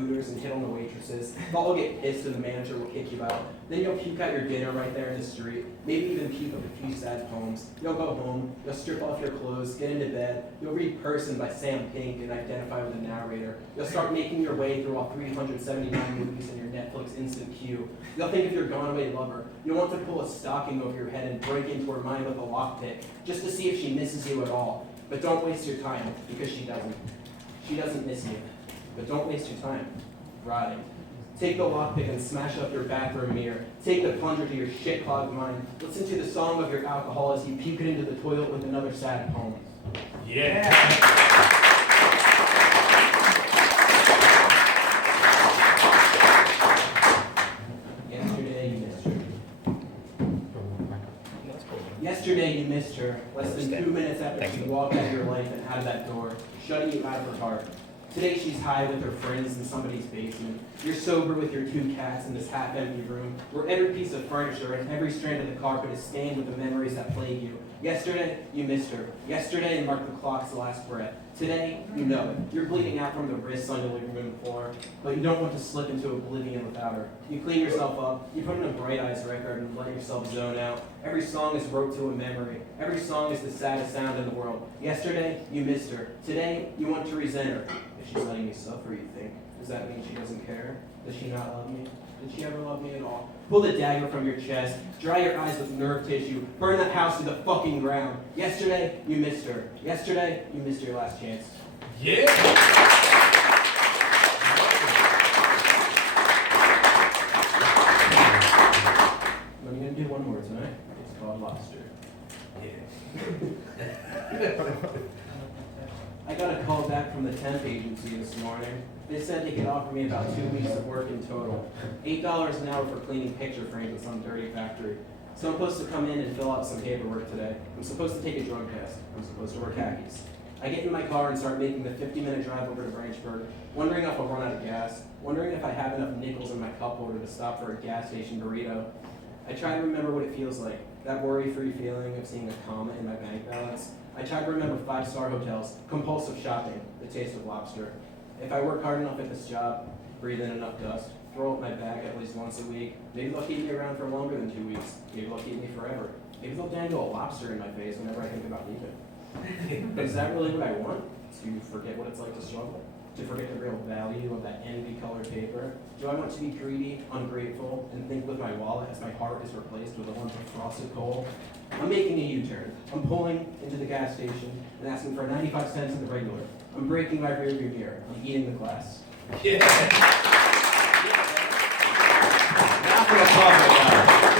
Hooters and hit on the waitresses. They'll all get pissed and the manager will kick you out. Then you'll puke out your dinner right there in the street. Maybe even puke up a few sad poems. You'll go home, you'll strip off your clothes, get into bed. You'll read Person by Sam Pink and identify with the narrator. You'll start making your way through all 379 movies in your Netflix instant queue. You'll think of your gone-away lover. You'll want to pull a stocking over your head and break into her mind with a lockpick, just to see if she misses you at all. But don't waste your time, because she doesn't. She doesn't miss you. But don't waste your time rotting. Take the lockpick and smash up your bathroom mirror. Take the plunger to your shit-clogged mind. Listen to the song of your alcohol as you puke it into the toilet with another sad poem. Yeah. Yesterday you missed her, less than 2 minutes after she walked out of your life and out of that door, shutting you out of her heart. Today she's high with her friends in somebody's basement. You're sober with your 2 cats in this half-empty room, where every piece of furniture and every strand of the carpet is stained with the memories that plague you. Yesterday, you missed her. Yesterday marked the clock's last breath. Today, you know it. You're bleeding out from the wrists on your living room floor, but you don't want to slip into oblivion without her. You clean yourself up, you put in a Bright Eyes record and let yourself zone out. Every song is wrote to a memory. Every song is the saddest sound in the world. Yesterday, you missed her. Today, you want to resent her. If she's letting me suffer, you think, does that mean she doesn't care? Does she not love me? Did she ever love me at all? Pull the dagger from your chest, dry your eyes with nerve tissue, burn that house to the fucking ground. Yesterday, you missed her. Yesterday, you missed your last chance. Yeah! I'm gonna do one more tonight. It's called Lobster. I got a call back from the temp agency this morning. They said they could offer me about 2 weeks of work in total. $8 an hour for cleaning picture frames at some dirty factory. So I'm supposed to come in and fill out some paperwork today. I'm supposed to take a drug test. I'm supposed to wear khakis. I get in my car and start making the 50-minute drive over to Branchburg, wondering if I'll run out of gas, wondering if I have enough nickels in my cup holder to stop for a gas station burrito. I try to remember what it feels like, that worry-free feeling of seeing a comma in my bank balance. I try to remember 5-star hotels, compulsive shopping, the taste of lobster. If I work hard enough at this job, breathe in enough dust, throw up my bag at least once a week, maybe they'll keep me around for longer than 2 weeks. Maybe they'll keep me forever. Maybe they'll dangle a lobster in my face whenever I think about leaving. But is that really what I want? To forget what it's like to struggle? To forget the real value of that envy-colored paper? Do I want to be greedy, ungrateful, and think with my wallet as my heart is replaced with a lump of frosted coal? I'm making a U-turn. I'm pulling into the gas station and asking for 95 cents in the regular. I'm breaking my rearview mirror. I'm eating the glass. Yeah. Now for the profit guy.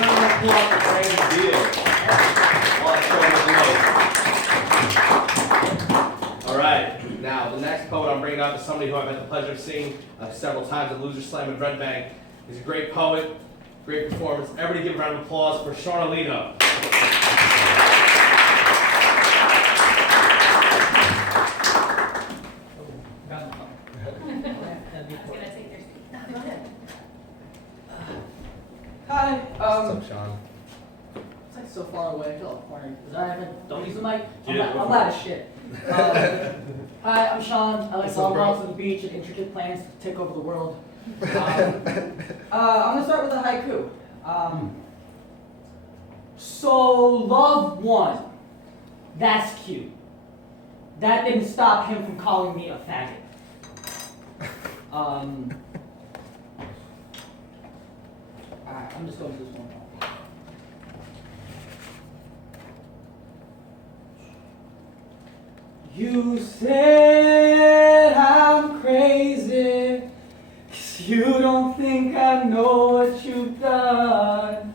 Now we're pull out the brand new deal. All right. Now the next poet I'm bringing out is somebody who I've had the pleasure of seeing several times at Loser Slam in Red Bank. He's a great poet, great performance. Everybody give a round of applause for Charnalino. Hi. What's up, Sean? It's like so far away. I feel like cornered. Don't use the mic. I'm Yeah, loud as shit. Hi, I'm Sean. I like volleyball on the beach and intricate plans to take over the world. I'm gonna start with a haiku. So love won. That's cute. That didn't stop him from calling me a faggot. Alright, I'm just going to this one. You said I'm crazy, 'cause you don't think I know what you've done.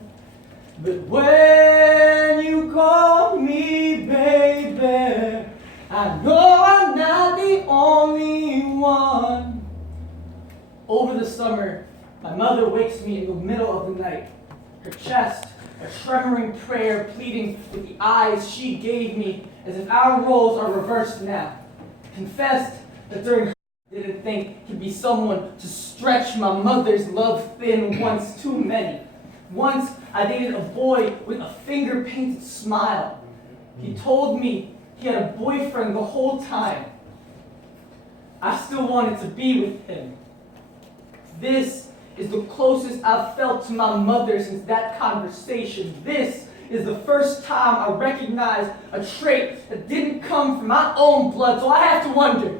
But when you call me baby, I know I'm not the only one. Over the summer, my mother wakes me in the middle of the night. Her chest, a tremoring prayer pleading with the eyes she gave me as if our roles are reversed now. Confessed that during her I didn't think he'd be someone to stretch my mother's love thin once too many. Once I dated a boy with a finger-painted smile. He told me he had a boyfriend the whole time. I still wanted to be with him. This is the closest I've felt to my mother since that conversation. This is the first time I recognize a trait that didn't come from my own blood. So I have to wonder,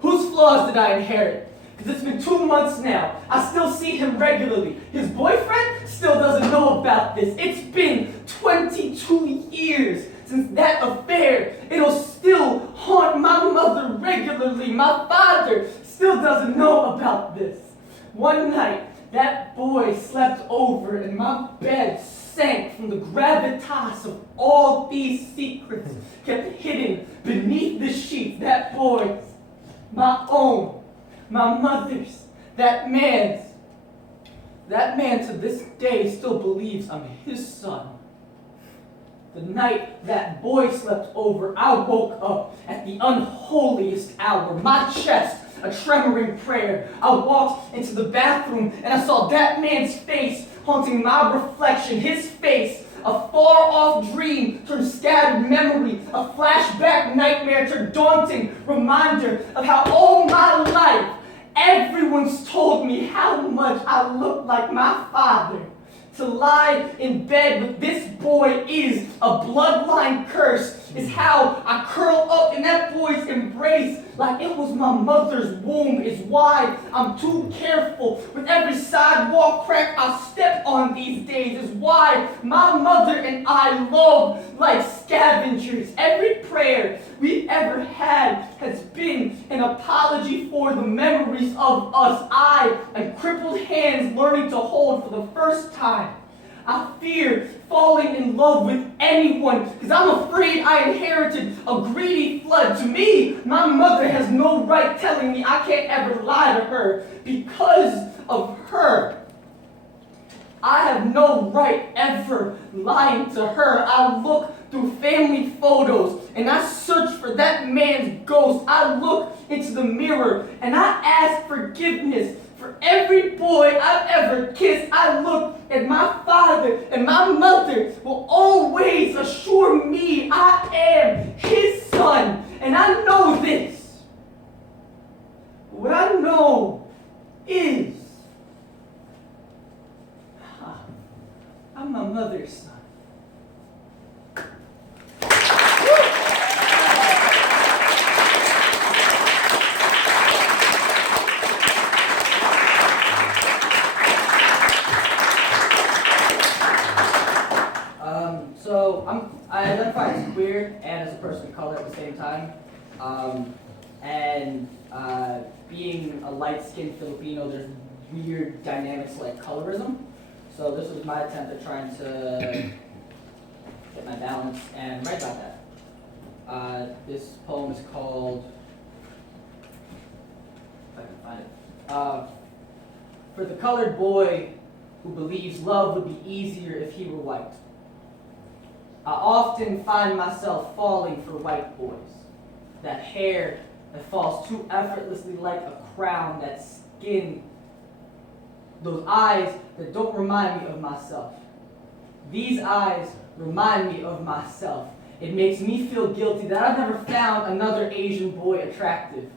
whose flaws did I inherit? Because it's been 2 months now. I still see him regularly. His boyfriend still doesn't know about this. It's been 22 years since that affair. It'll still haunt my mother regularly. My father still doesn't know about this. One night, that boy slept over and my bed sank from the gravitas of all these secrets kept hidden beneath the sheets. That boy's, my own, my mother's, that man's. That man to this day still believes I'm his son. The night that boy slept over, I woke up at the unholiest hour, my chest a tremoring prayer. I walked into the bathroom and I saw that man's face haunting my reflection. His face, a far-off dream turned scattered memory, a flashback nightmare turned daunting reminder of how all my life everyone's told me how much I look like my father. To lie in bed with this boy is a bloodline curse, is how I curl up in that boy's embrace like it was my mother's womb, is why I'm too careful with every sidewalk crack I step on these days, is why my mother and I love like scavengers. Every prayer we've ever had has been an apology for the memories of us. I am crippled hands learning to hold for the first time. I fear falling in love with anyone because I'm afraid I inherited a greedy flood. To me, my mother has no right telling me I can't ever lie to her. Because of her, I have no right ever lying to her. I look through family photos and I search for that man's ghost. I look into the mirror and I ask forgiveness for every boy I've ever kissed. I look at my father and my mother will always assure me I am his son. And I know this. What I know is I'm my mother's son. I identify as queer and as a person of color at the same time. Being a light-skinned Filipino, there's weird dynamics like colorism. So this was my attempt at trying to get my balance and write about that. This poem is called, if I can find it, For the Colored Boy Who Believes Love Would Be Easier If He Were White. I often find myself falling for white boys. That hair that falls too effortlessly like a crown, that skin, those eyes that don't remind me of myself. These eyes remind me of myself. It makes me feel guilty that I've never found another Asian boy attractive.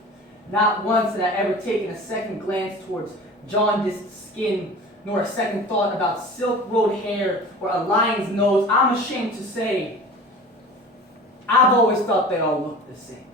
Not once had I ever taken a second glance towards jaundiced skin, nor a second thought about silk-rolled hair or a lion's nose. I'm ashamed to say, I've always thought they all look the same.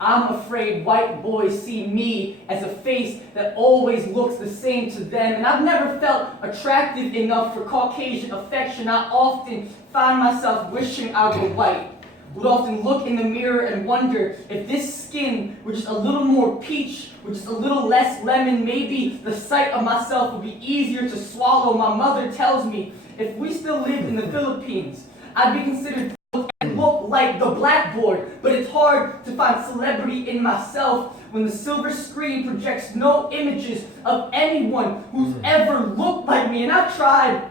I'm afraid white boys see me as a face that always looks the same to them, and I've never felt attractive enough for Caucasian affection. I often find myself wishing I were white. Would often look in the mirror and wonder if this skin were just a little more peach, were just a little less lemon, maybe the sight of myself would be easier to swallow. My mother tells me if we still lived in the Philippines, I'd be considered and look like the blackboard, but it's hard to find celebrity in myself when the silver screen projects no images of anyone who's ever looked like me. And I've tried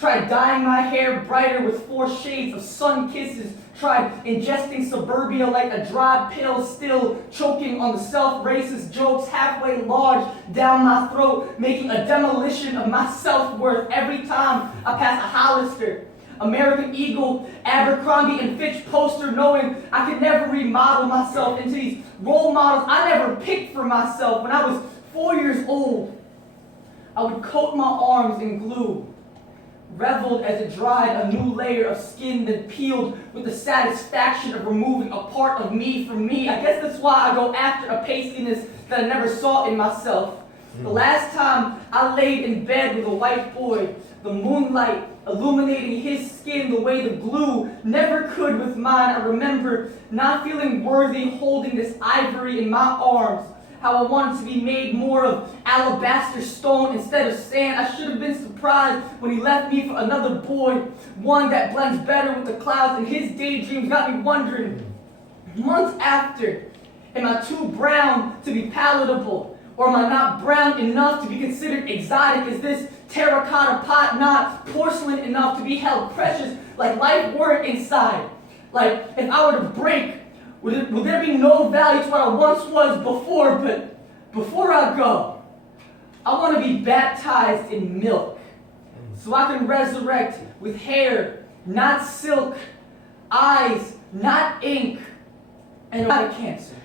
dyeing my hair brighter with 4 shades of sun kisses, tried ingesting suburbia like a dry pill, still choking on the self-racist jokes halfway lodged down my throat, making a demolition of my self-worth every time I pass a Hollister, American Eagle, Abercrombie and Fitch poster, knowing I could never remodel myself into these role models I never picked for myself. When I was 4 years old, I would coat my arms in glue, reveled as it dried a new layer of skin, then peeled with the satisfaction of removing a part of me from me. I guess that's why I go after a pastiness that I never saw in myself. The last time I laid in bed with a white boy, the moonlight illuminating his skin the way the glue never could with mine, I remember not feeling worthy holding this ivory in my arms. How I wanted to be made more of alabaster stone instead of sand. I should have been surprised when he left me for another boy, one that blends better with the clouds, and his daydreams got me wondering, months after, am I too brown to be palatable? Or am I not brown enough to be considered exotic? Is this terracotta pot not porcelain enough to be held precious like life weren't inside? Like, if I were to break, would there be no value to what I once was before? But before I go, I want to be baptized in milk so I can resurrect with hair, not silk, eyes, not ink, and not a cancer.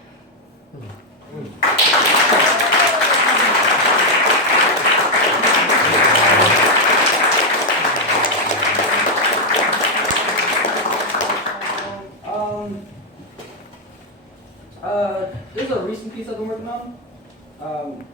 This is a recent piece I've been working on.